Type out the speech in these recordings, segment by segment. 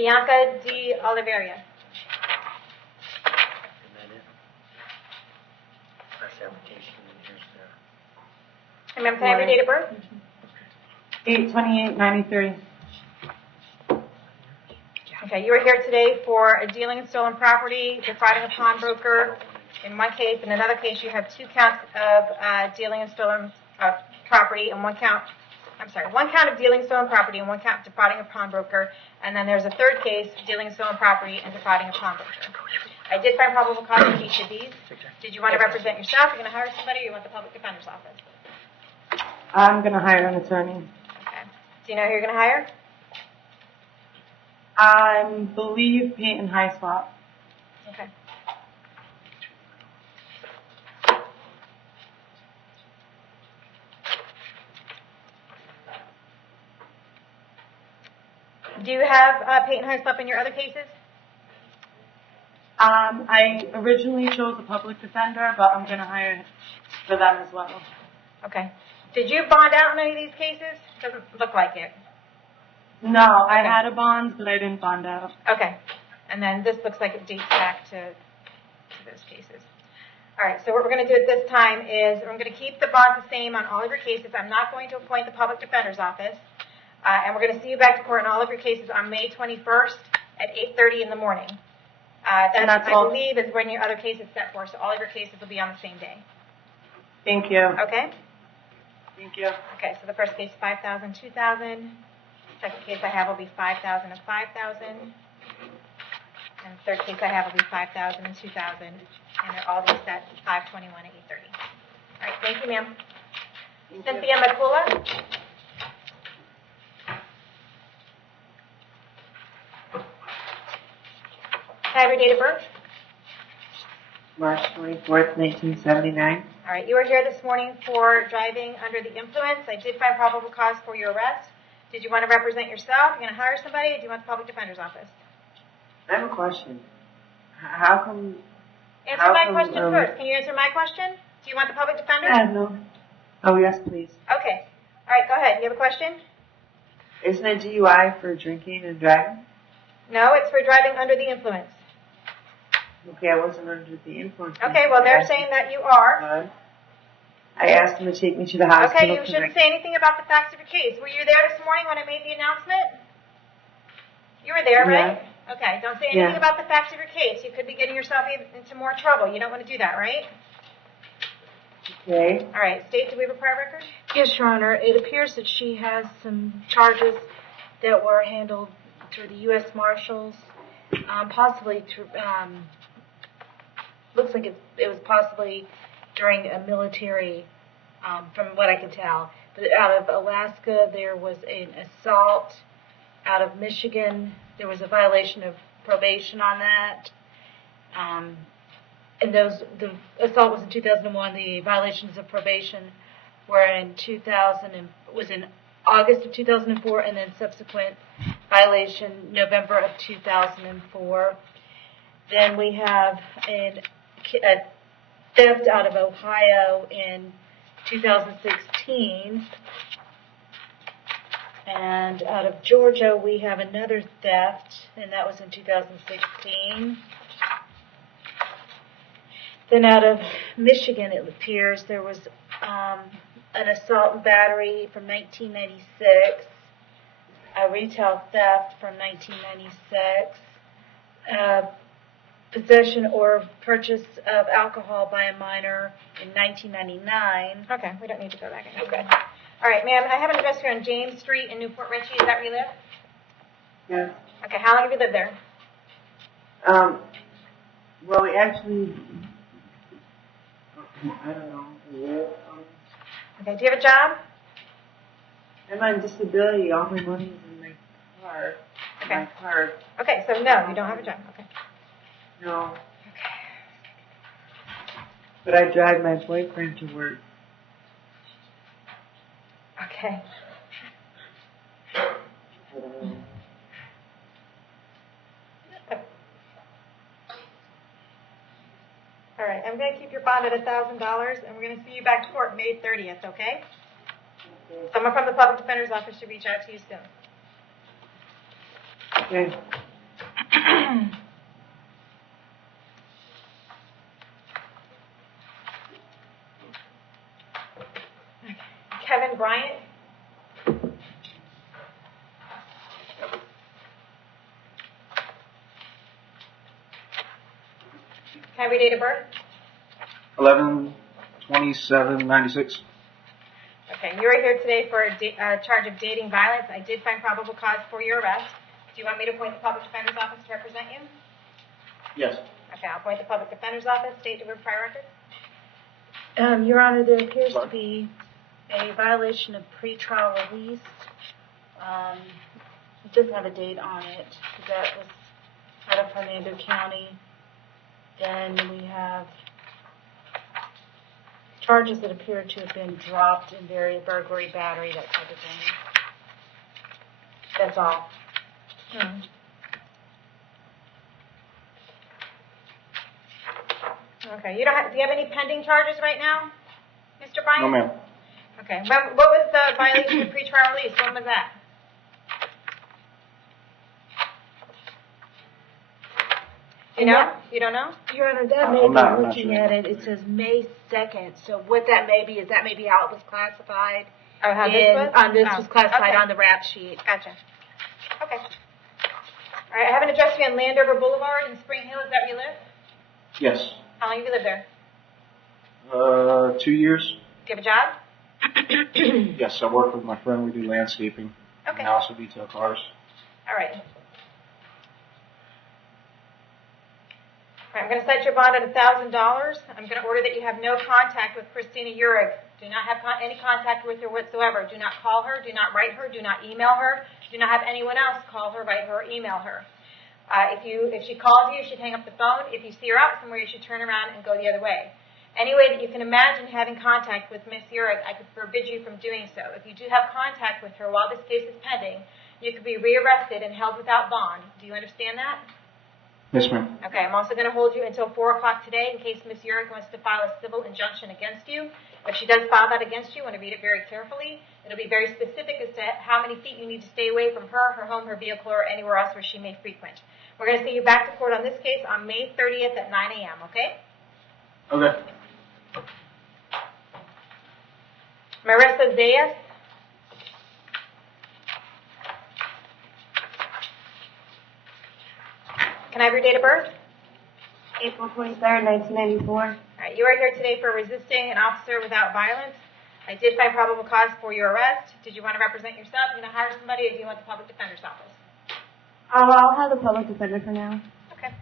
Bianca D. Oliveria. And ma'am, can I have your date of birth? 8/28/93. Okay, you are here today for a dealing in stolen property, defrauding a pawnbroker. In one case, in another case, you have 2 counts of dealing in stolen property and one count of dealing in stolen property and 1 count defrauding a pawnbroker. And then there's a 3rd case, dealing in stolen property and defrauding a pawnbroker. I did find probable cause in each of these. Did you want to represent yourself? You're going to hire somebody, or you want the public defender's office? I'm going to hire an attorney. Okay. Do you know who you're going to hire? I believe Peyton Highswap. Okay. Do you have Peyton Highswap in your other cases? I originally chose a public defender, but I'm going to hire for them as well. Okay. Did you bond out in any of these cases? Doesn't look like it. No, I had a bond, but I didn't bond out. Okay. And then this looks like it dates back to those cases. All right, so what we're going to do at this time is I'm going to keep the bond the same on all of your cases. I'm not going to appoint the public defender's office. And we're going to see you back to court on all of your cases on May 21st at 8:30 in the morning. That, I believe, is when your other case is set for, so all of your cases will be on the same day. Thank you. Okay? Thank you. Okay, so the first case, 5,000, 2,000. Second case I have will be 5,000 and 5,000. And the third case I have will be 5,000 and 2,000. And they're all be set 5/21 at 8:30. All right, thank you, ma'am. Cynthia McCullough. Can I have your date of birth? March 24th, 1979. All right, you are here this morning for driving under the influence. I did find probable cause for your arrest. Did you want to represent yourself? You're going to hire somebody, or do you want the public defender's office? I have a question. How come... Answer my question first. Can you answer my question? Do you want the public defender? No. Oh, yes, please. Okay. All right, go ahead. You have a question? Isn't it DUI for drinking and driving? No, it's for driving under the influence. Okay, I wasn't under the influence. Okay, well, they're saying that you are. I asked them to take me to the hospital. Okay, you shouldn't say anything about the facts of your case. Were you there this morning when I made the announcement? You were there, right? Okay, don't say anything about the facts of your case. You could be getting yourself into more trouble. You don't want to do that, right? Okay. All right, State, do we have a prior record? Yes, Your Honor. It appears that she has some charges that were handled through the U.S. Marshals, possibly through, looks like it was possibly during a military, from what I can tell. But out of Alaska, there was an assault. Out of Michigan, there was a violation of probation on that. And the assault was in 2001. The violations of probation were in was in August of 2004, and then subsequent violation November of 2004. Then we have a theft out of Ohio in 2016. And out of Georgia, we have another theft, and that was in 2016. Then out of Michigan, it appears there was an assault and battery from 1996, a retail theft from 1996, possession or purchase of alcohol by a minor in 1999. Okay, we don't need to go back. Okay. All right, ma'am, I have an address here on James Street in Newport Richey. Is that where you live? Yes. Okay, how long have you lived there? Well, we actually, I don't know. Okay, do you have a job? I'm on disability. All my money is in my car. Okay. My car. Okay, so no, you don't have a job. Okay. No. Okay. But I drive my boyfriend to work. Okay. All right, I'm going to keep your bond at $1,000, and we're going to see you back to court May 30th, okay? Someone from the public defender's office should reach out to you soon. Okay. Kevin Bryant. Can I read date of birth? 11/27/96. Okay, you are here today for a charge of dating violence. I did find probable cause for your arrest. Do you want me to appoint the public defender's office to represent you? Yes. Okay, I'll appoint the public defender's office. State the prior record. Your Honor, there appears to be a violation of pretrial release. It doesn't have a date on it. That was out of Hernando County. Then we have charges that appear to have been dropped in various burglary, battery, that type of thing. That's all. Okay, do you have any pending charges right now, Mr. Bryant? No, ma'am. Okay, what was the violation of pretrial release? When was that? You know? You don't know? Your Honor, that may I'm not be looking sure. at it. It says May 2nd. So what that may be is that may be how it was classified. Oh, how this was? This was classified okay. on the rap sheet. Gotcha. Okay. All right, I have an address for you on Landover Boulevard in Spring Hill. Is that where you live? Yes. How long have you lived there? 2 years. Do you have a job? Yes, I work with my friend. We do landscaping. Okay. And I also detail cars. All right. All right, I'm going to set your bond at $1,000. I'm going to order that you have no contact with Christina Urig. Do not have any contact with her whatsoever. Do not call her. Do not write her. Do not email her. Do not have anyone else call her, write her, or email her. If she calls you, you should hang up the phone. If you see her out somewhere, you should turn around and go the other way. Any way that you can imagine having contact with Miss Urig, I could forbid you from doing so. If you do have contact with her while this case is pending, you could be rearrested and held without bond. Do you understand that? Yes, ma'am. Okay, I'm also going to hold you until 4 o'clock today in case Miss Urig wants to file a civil injunction against you. If she does file that against you, I want to read it very carefully. It'll be very specific as to how many feet you need to stay away from her, her home, her vehicle, or anywhere else where she may frequent. We're going to see you back to court on this case on May 30th at 9 a.m., okay? Okay. Marissa Zayas. Can I have your date of birth? April 23rd, 1994. All right, you are here today for resisting an officer without violence. I did find probable cause for your arrest. Did you want to represent yourself? You going to hire somebody, or do you want the public defender's office? I'll have the public defender for now. Okay.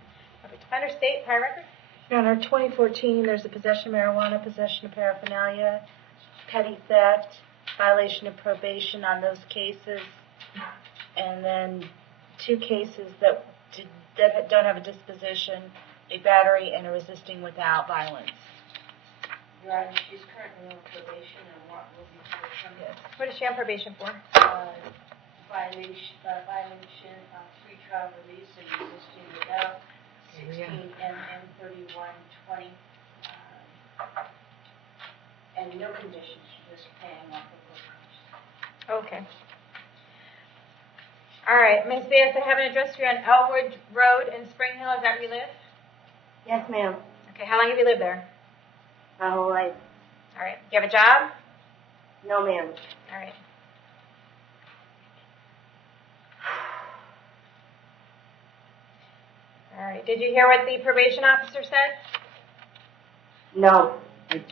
Public defender, state, prior record? Your Honor, 2014, there's a possession of marijuana, possession of paraphernalia, petty theft, violation of probation on those cases, and then 2 cases that don't have a disposition, a battery, and a resisting without violence. Your Honor, she's currently on probation, and what will be forthcoming? Yes. What is she on probation for? Violation of pretrial release and resisting without 16 and 3120, and no conditions, just paying off the book. Okay. All right, Ms. Bass, I have an address for you on Elwood Road in Spring Hill. Is that where you live? Yes, ma'am. Okay, how long have you lived there? My whole life. All right. Do you have a job? No, ma'am. All right. All right. Did you hear what the probation officer said? No.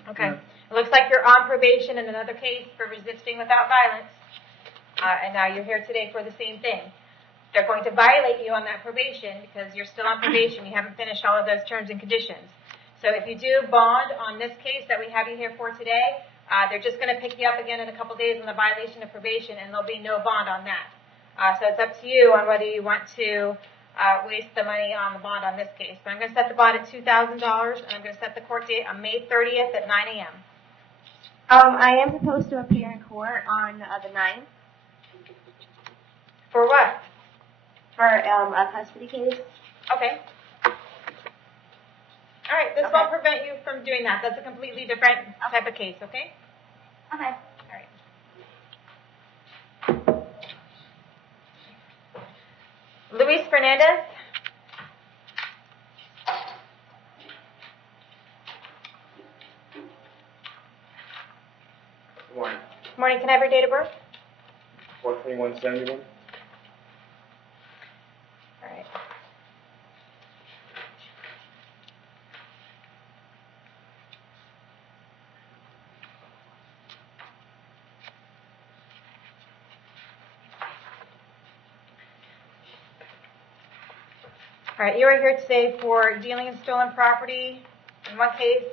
Okay. It looks like you're on probation in another case for resisting without violence. And now you're here today for the same thing. They're going to violate you on that probation because you're still on probation. You haven't finished all of those terms and conditions. So if you do bond on this case that we have you here for today, they're just going to pick you up again in a couple days on the violation of probation, and there'll be no bond on that. So it's up to you on whether you want to waste the money on the bond on this case. But I'm going to set the bond at $2,000, and I'm going to set the court date on May 30th at 9 a.m. I am supposed to appear in court on the 9th For what? for a custody case. Okay. All right, this won't prevent you from doing that. That's a completely different type of case, okay? Okay. All right. Luis Fernandez. morning, can I have your date of birth? 4/21/71. All right. All right, you are here today for dealing in stolen property. In one case,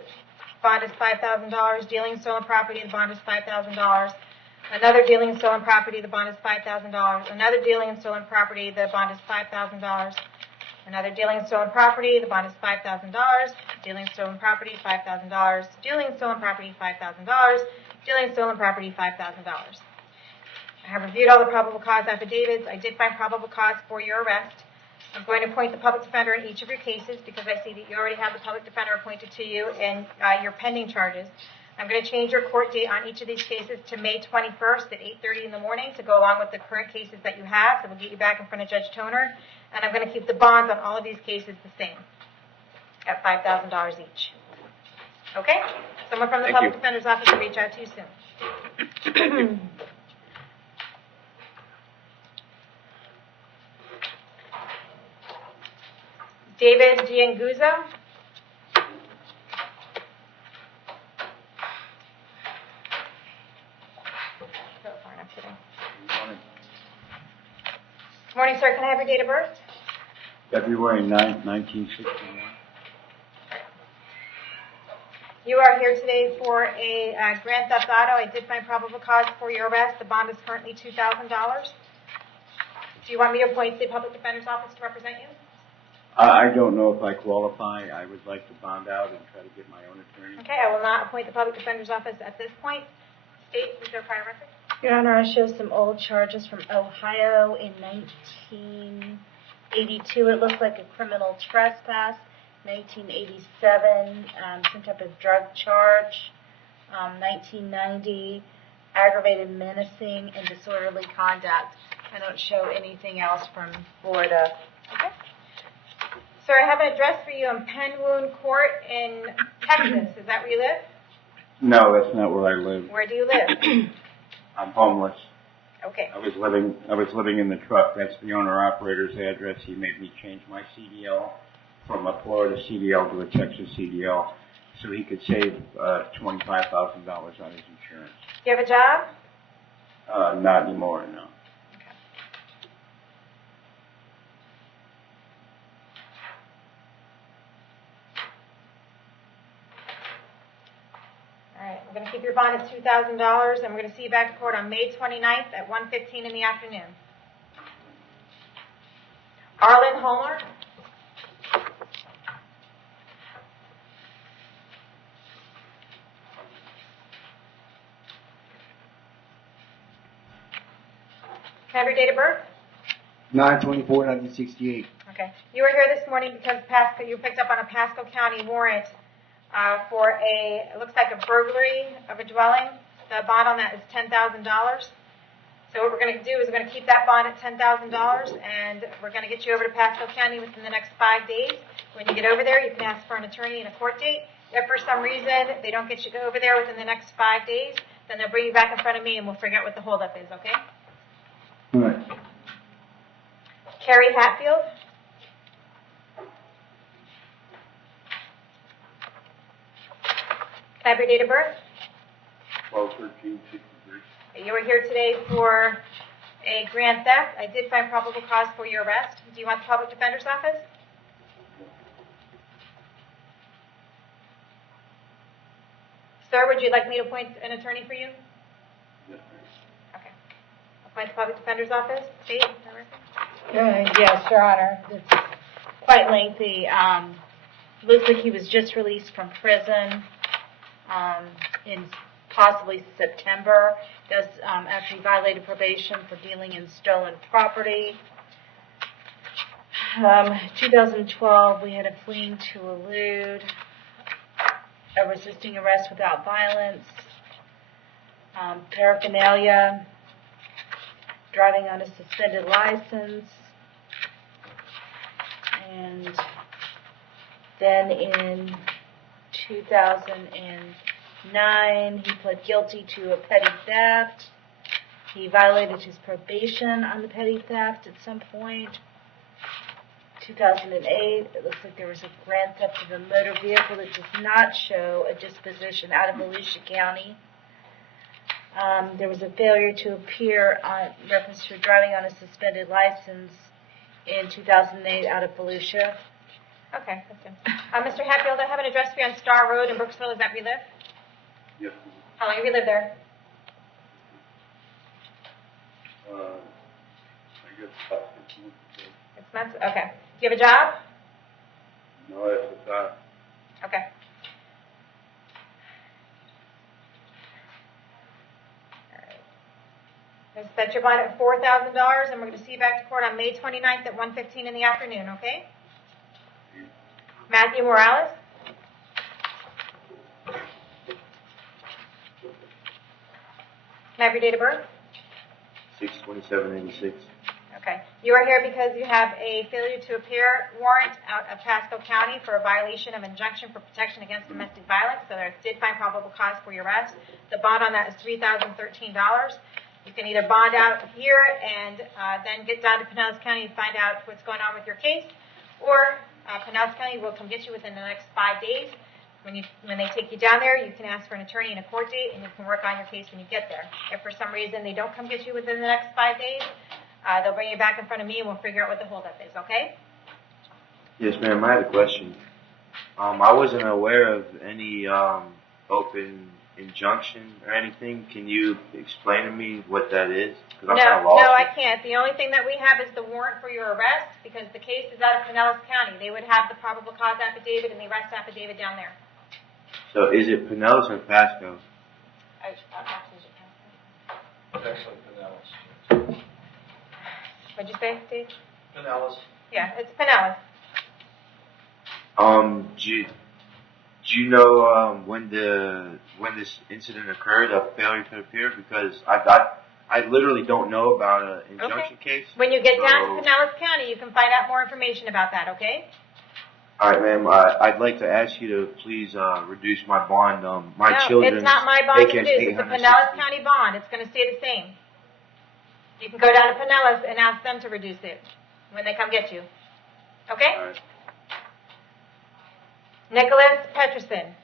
bond is $5,000. Dealing in stolen property, the bond is $5,000. Another dealing in stolen property, the bond is $5,000. Another dealing in stolen property, the bond is $5,000. Another dealing in stolen property, the bond is $5,000. Dealing in stolen property, $5,000. Dealing in stolen property, $5,000. Dealing in stolen property, $5,000. I have reviewed all the probable cause affidavits. I did find probable cause for your arrest. I'm going to appoint the public defender in each of your cases because I see that you already have the public defender appointed to you and your pending charges. I'm going to change your court date on each of these cases to May 21st at 8:30 in the morning to go along with the current cases that you have. So we'll get you back in front of Judge Toner. And I'm going to keep the bonds on all of these cases the same at $5,000 each. Okay? Someone from the Thank public you. defender's office will reach out to you soon. David Gianguzo. Good morning, sir. Can I have your date of birth? February 9th, 1961. You are here today for a grand theft auto. I did find probable cause for your arrest. The bond is currently $2,000. Do you want me to appoint the public defender's office to represent you? I don't know if I qualify. I would like to bond out and try to get my own attorney. Okay, I will not appoint the public defender's office at this point. State, is there a prior record? Your Honor, I show some old charges from Ohio in 1982. It looks like a criminal trespass. 1987, some type of drug charge. 1990, aggravated menacing and disorderly conduct. I don't show anything else from Florida. Okay. Sir, I have an address for you in Penwoon Court in Texas. Is that where you live? No, that's not where I live. Where do you live? I'm homeless. Okay. I was living in the truck. That's the owner-operator's address. He made me change my CDL from a Florida CDL to a Texas CDL so he could save $25,000 on his insurance. Do you have a job? Not anymore, no. All right. We're going to keep your bond at $2,000, and we're going to see you back in court on May 29th at 1:15 in the afternoon. Arlen Homer. Can I have your date of birth? 9/24/1968. Okay. You were here this morning because you picked up on a Pasco County warrant for it looks like a burglary of a dwelling. The bond on that is $10,000. So what we're going to do is we're going to keep that bond at $10,000, and we're going to get you over to Pasco County within the next 5 days. When you get over there, you can ask for an attorney and a court date. If for some reason they don't get you over there within the next 5 days, then they'll bring you back in front of me, and we'll figure out what the holdup is, okay? All right. Carrie Hatfield. Can I have your date of birth? 12/13/63. You were here today for a grand theft. I did find probable cause for your arrest. Do you want the public defender's office? Sir, would you like me to appoint an attorney for you? Yes, ma'am. Okay. Appoint the public defender's office. State. Yes, Your Honor. It's quite lengthy. Looks like he was just released from prison in possibly September. Does after he violated probation for dealing in stolen property. 2012, we had a fleeing to elude, a resisting arrest without violence, paraphernalia, driving on a suspended license, and then in 2013, 2009, he pled guilty to a petty theft. He violated his probation on the petty theft at some point. 2008, it looks like there was a grand theft of a motor vehicle that does not show a disposition out of Volusia County. There was a failure to appear on reference to driving on a suspended license in 2008 out of Volusia. Okay, that's good. Mr. Hatfield, I have an address for you on Star Road in Brooksville. Is that where you live? Yes. How long have you lived there? I guess about 6 months ago. 6 months? Okay. Do you have a job? No, that's a fact. Okay. Alright. Set your bond at $4,000, and we're going to see you back to court on May 29th at 1:15 in the afternoon, okay? Matthew Morales? Can I have your date of birth? 6/27/86. Okay. You are here because you have a failure to appear warrant out of Pasco County for a violation of injunction for protection against domestic violence. So there did find probable cause for your arrest. The bond on that is $3,013. You can either bond out here and then get down to Pinellas County and find out what's going on with your case, or Pinellas County will come get you within the next 5 days. When they take you down there, you can ask for an attorney and a court date, and you can work on your case when you get there. If for some reason they don't come get you within the next 5 days, they'll bring you back in front of me, and we'll figure out what the holdup is, okay? Yes, ma'am. I had a question. I wasn't aware of any open injunction or anything. Can you explain to me what that is? Because I'm kind of lost. No, I can't. The only thing that we have is the warrant for your arrest, because the case is out of Pinellas County. They would have the probable cause affidavit and the arrest affidavit down there. So is it Pinellas or Pasco? It's actually Pinellas. What'd you say, Steve? Pinellas. Yeah, it's Pinellas. Do you know when this incident occurred, a failure to appear? Because I literally don't know about an injunction case. When you get down to Pinellas County, you can find out more information about that, okay? All right, ma'am. I'd like to ask you to please reduce my bond. My children. It's not my bond to reduce. It's a Pinellas County bond. It's going to stay the same. You can go down to Pinellas and ask them to reduce it when they come get you. Okay? All right. Nicholas Peterson.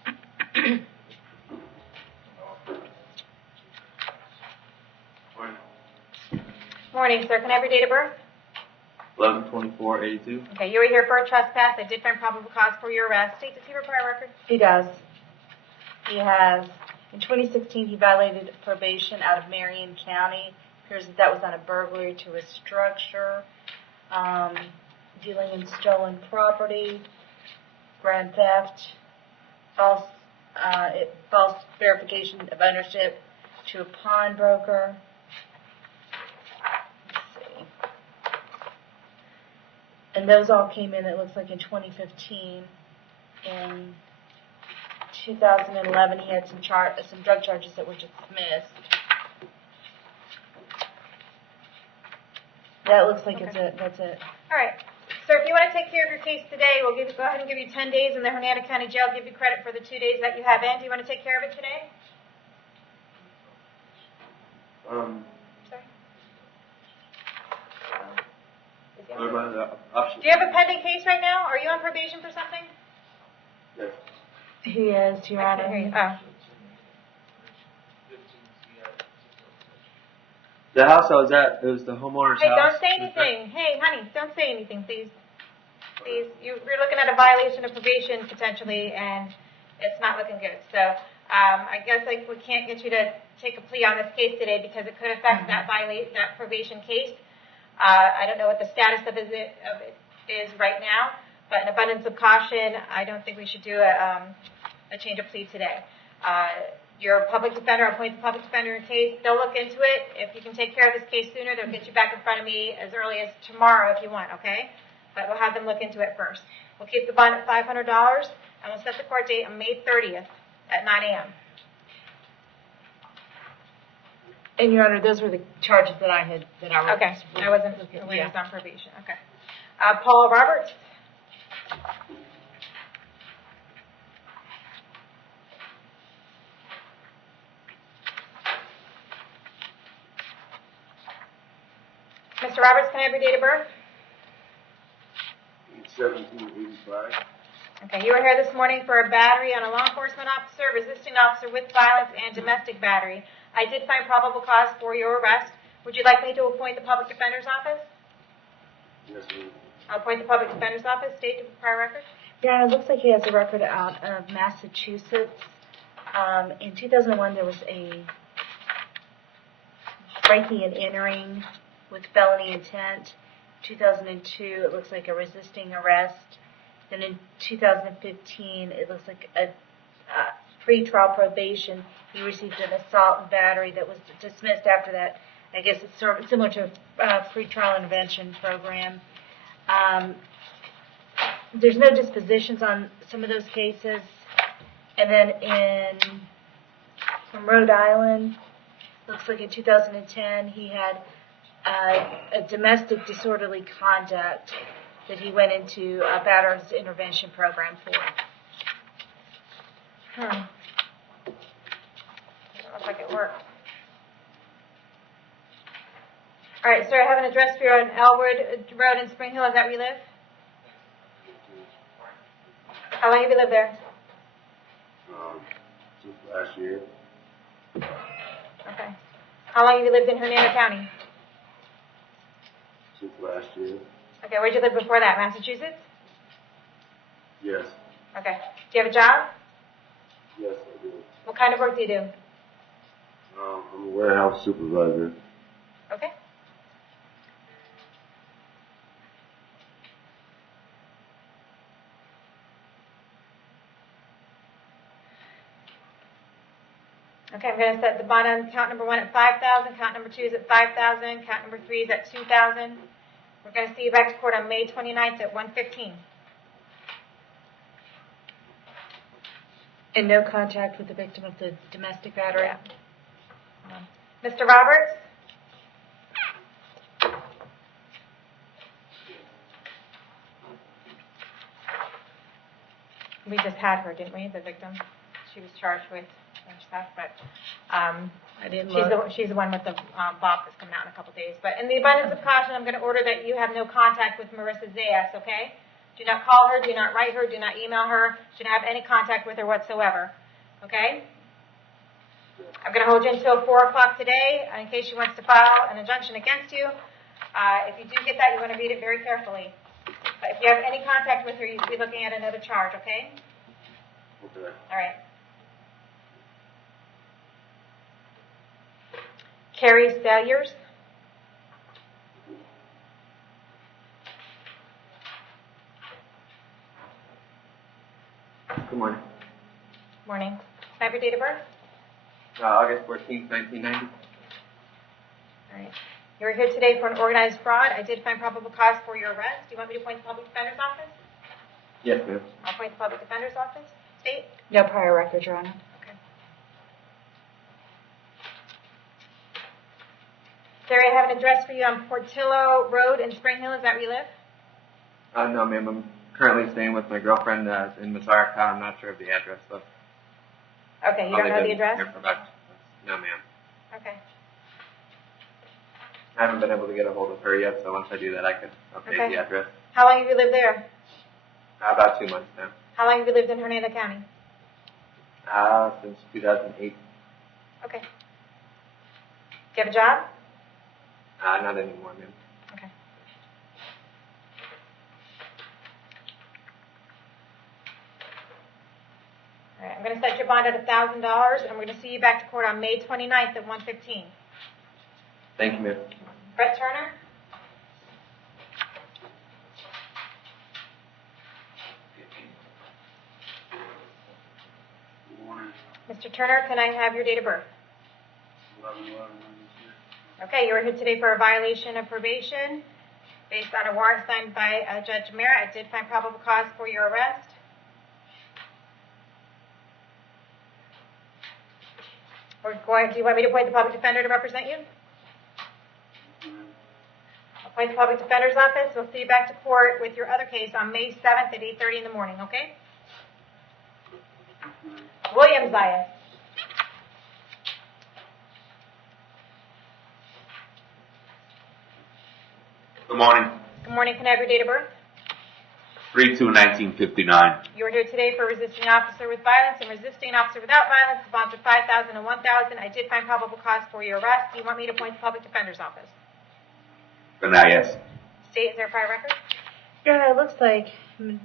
Morning, sir. Can I have your date of birth? 11/24/82. Okay, you were here for a trespass. I did find probable cause for your arrest. State, does he have a prior record? He does. He has. In 2016, he violated probation out of Marion County. Appears that was on a burglary to a structure, dealing in stolen property, grand theft, false verification of ownership to a pawnbroker. Let's see. And those all came in, it looks like, in 2015. In 2011, he had some drug charges that were dismissed. That looks like that's it. All right. Sir, if you want to take care of your case today, we'll go ahead and give you 10 days in the Hernando County Jail, give you credit for the 2 days that you have in. Do you want to take care of it today? Sorry? What about the option? Do you have a pending case right now? Are you on probation for something? Yes. He is, Your I can't Honor. hear you. Oh. The house I was at, it was the homeowner's Hey, house. don't say anything. Hey, honey, don't say anything, please. Please. You're looking at a violation of probation potentially, and it's not looking good. So I guess we can't get you to take a plea on this case today because it could affect that probation case. I don't know what the status of it is right now, but in abundance of caution, I don't think we should do a change of plea today. Your public defender, appointed public defender in case, they'll look into it. If you can take care of this case sooner, they'll get you back in front of me as early as tomorrow if you want, okay? But we'll have them look into it first. We'll keep the bond at $500, and we'll set the court date on May 30th at 9 a.m. And Your Honor, those were the charges that I wrote. Okay, I wasn't aware he was on probation. Okay. Paul Roberts. Mr. Roberts, can I have your date of birth? 1785. Okay, you were here this morning for a battery on a law enforcement officer, resisting officer with violence, and domestic battery. I did find probable cause for your arrest. Would you like me to appoint the public defender's office? Yes, ma'am. I'll appoint the public defender's office. State the prior record. Yeah, it looks like he has a record out of Massachusetts. In 2001, there was a breaking and entering with felony intent. 2002, it looks like a resisting arrest. Then in 2015, it looks like a pre-trial probation. He received an assault and battery that was dismissed after that. I guess it's sort of similar to a pre-trial intervention program. There's no dispositions on some of those cases. And then from Rhode Island, looks like in 2010 he had a domestic disorderly conduct that he went into a batterers intervention program for. Doesn't look like it worked. All right, sir, I have an address for you on Elwood Road in Spring Hill. Is that where you live? How long have you lived there? Since last year. Okay. How long have you lived in Hernando County? Since last year. Okay, where'd you live before that? Massachusetts? Yes. Okay. Do you have a job? Yes, I do. What kind of work do you do? I'm a warehouse supervisor. Okay. Okay, I'm going to set the bond on count number 1 at 5,000, count number 2 is at 5,000, count number 3 is at 2,000. We're going to see you back to court on May 29th at 1:15. And no contact with the victim of the domestic battery? Yeah. Mr. Roberts? We just had her, didn't we, the victim? She was charged with stuff, but I didn't she's the one with the bop that's coming out in a couple days. But in the abundance of caution, I'm going to order that you have no contact with Marissa Zayas, okay? Do not call her, do not write her, do not email her, do not have any contact with her whatsoever, okay? I'm going to hold you until 4 o'clock today in case she wants to file an injunction against you. If you do get that, you want to read it very carefully. But if you have any contact with her, you'll be looking at another charge, okay? Okay. All right. Carrie Salyers. Good morning. Morning. Can I have your date of birth? August 14th, 1990. All right. You're here today for an organized fraud. I did find probable cause for your arrest. Do you want me to appoint the public defender's office? Yes, ma'am. I'll appoint the public defender's office. State? No prior record, Your Honor. Okay. Sarah, I have an address for you on Portillo Road in Spring Hill. Is that where you live? No, ma'am. I'm currently staying with my girlfriend in Mazarka. I'm not sure of the address, though. Okay, you don't know the address? No, ma'am. Okay. I haven't been able to get a hold of her yet, so once I do that, I can update the address. How long have you lived there? About 2 months now. How long have you lived in Hernando County? Since 2008. Okay. Do you have a job? Not anymore, ma'am. Okay. All right, I'm going to set your bond at $1,000, and we're going to see you back to court on May 29th at 1:15. Thank you, ma'am. Brett Turner? Good morning. Mr. Turner, can I have your date of birth? 11/11/96. Okay, you were here today for a violation of probation based on a warrant signed by Judge Merritt. I did find probable cause for your arrest. Do you want me to appoint the public defender to represent you? Appoint the public defender's office. We'll see you back to court with your other case on May 7th at 8:30 in the morning, okay? William Zayas. Good morning. Good morning. Can I have your date of birth? 3/2/1959. You are here today for resisting officer with violence and resisting officer without violence. The bonds are $5,000 and $1,000. I did find probable cause for your arrest. Do you want me to appoint the public defender's office? For now, yes. State, is there a prior record? Yeah, it looks like, I'm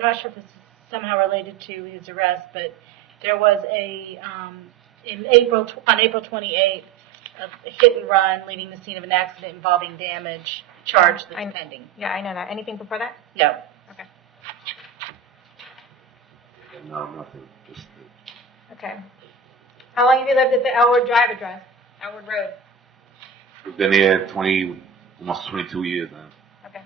not sure if this is somehow related to his arrest, but there was on April 28th, a hit and run leading the scene of an accident involving damage charge that's pending. Yeah, I know that. Anything before that? No. Okay. No, nothing. Just Okay. How long have you lived at the Elwood Drive address? Elwood Road? we've been here almost 22 years now. Okay.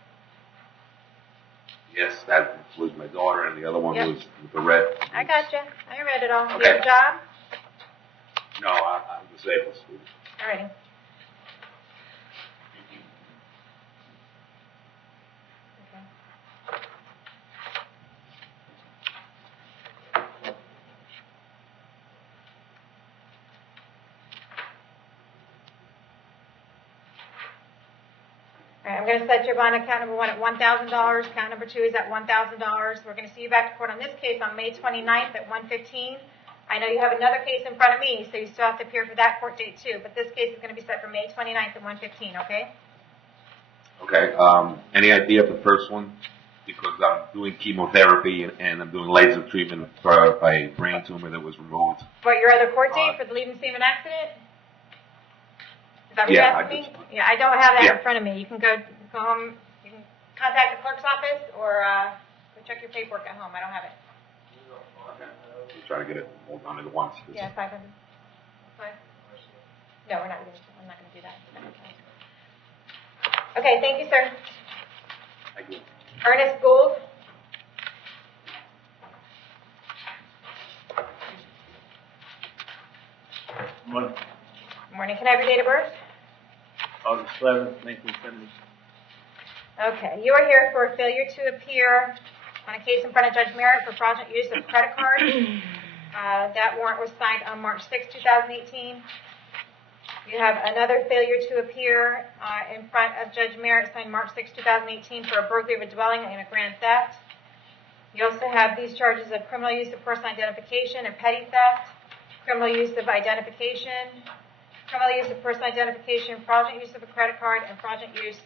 Yes, that was my daughter, and the other one Yep. was with the red. I gotcha. I read it all. Do you Okay. have a job? No, I'm disabled. Alrighty. All right, I'm going to set your bond at count number 1 at $1,000. Count number 2 is at $1,000. We're going to see you back to court on this case on May 29th at 1:15. I know you have another case in front of me, so you still have to appear for that court date too. But this case is going to be set for May 29th at 1:15. Okay? Okay. Any idea of the first one? Because I'm doing chemotherapy and I'm doing laser treatment for a brain tumor that was removed. What, your other court date for the leaving scene of an accident? Is that what you're asking me? Yeah, I don't have that in front of me. You can go home. You can contact the clerk's office or go check your paperwork at home. I don't have it. Okay. I'm trying to get it all done at once. Yeah, 500. Fine. No, we're not. I'm not going to do that. Okay, thank you, sir. Thank you. Ernest Gould. Morning. Morning. Can I have your date of birth? August 11th, 1970. Okay, you are here for failure to appear on a case in front of Judge Merritt for fraudulent use of credit card. That warrant was signed on March 6, 2018. You have another failure to appear in front of Judge Merritt signed March 6, 2018 for a burglary of a dwelling and a grand theft. You also have these charges of criminal use of personal identification and petty theft, criminal use of identification, criminal use of personal identification, fraudulent use of a credit card, and fraudulent use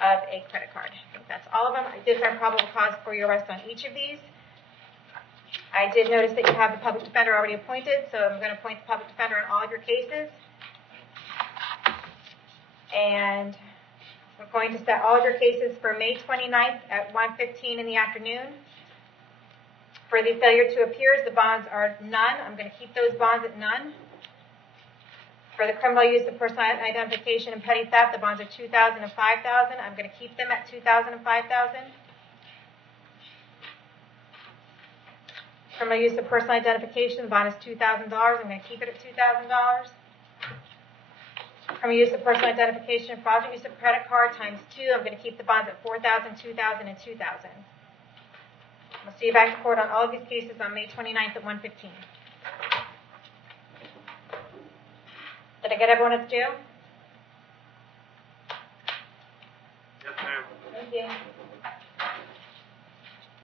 of a credit card. I think that's all of them. I did find probable cause for your arrest on each of these. I did notice that you have the public defender already appointed, so I'm going to appoint the public defender in all of your cases. And we're going to set all of your cases for May 29th at 1:15 in the afternoon. For the failure to appear, the bonds are none. I'm going to keep those bonds at none. For the criminal use of personal identification and petty theft, the bonds are $2,000 and $5,000. I'm going to keep them at $2,000 and $5,000. Criminal use of personal identification, the bond is $2,000. I'm going to keep it at $2,000. Criminal use of personal identification and fraudulent use of credit card times 2. I'm going to keep the bonds at $4,000, $2,000, and $2,000. We'll see you back to court on all of these cases on May 29th at 1:15. Did I get everyone at the jail? Yes, ma'am. Thank you.